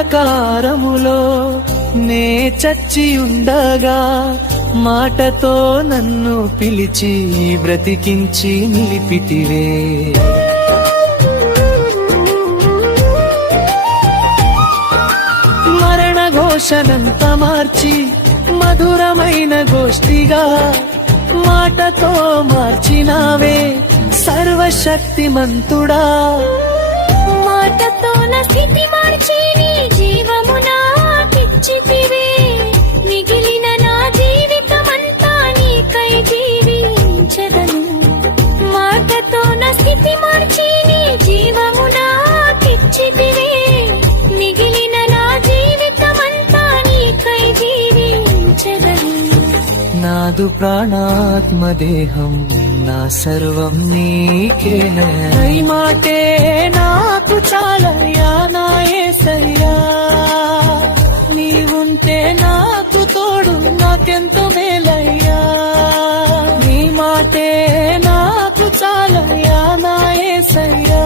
అంధకారములో నే చచ్చి ఉండగా మాటతో నన్ను పిలిచి బ్రతికించి నిలిపితివే. మరణ ఘోషనంత మార్చి మధురమైన గోష్ఠిగా మాటతో మార్చినావే సర్వశక్తిమంతుడా. మాటతో నా స్థితి మార్చి నీ జీవము నాకిచ్చితివే. మిగిలిన నా జీవితమంతా నీకై జీవించెదను. మాటతో నా స్థితి మార్చి నీ జీవము నాకిచ్చితివే. మిగిలిన నా జీవితమంతా నీకై జీవించెదను. నాదు ప్రాణాత్మ దేహం నా సర్వం నీకేనా. నీ మాటే నాకు చాలయ్యా నా యేసయ్యా. నీవుంటే నాకు తోడు నాకెంతో మేలయ్యా. నీ మాటే నాకు చాలయ్యా నా యేసయ్యా.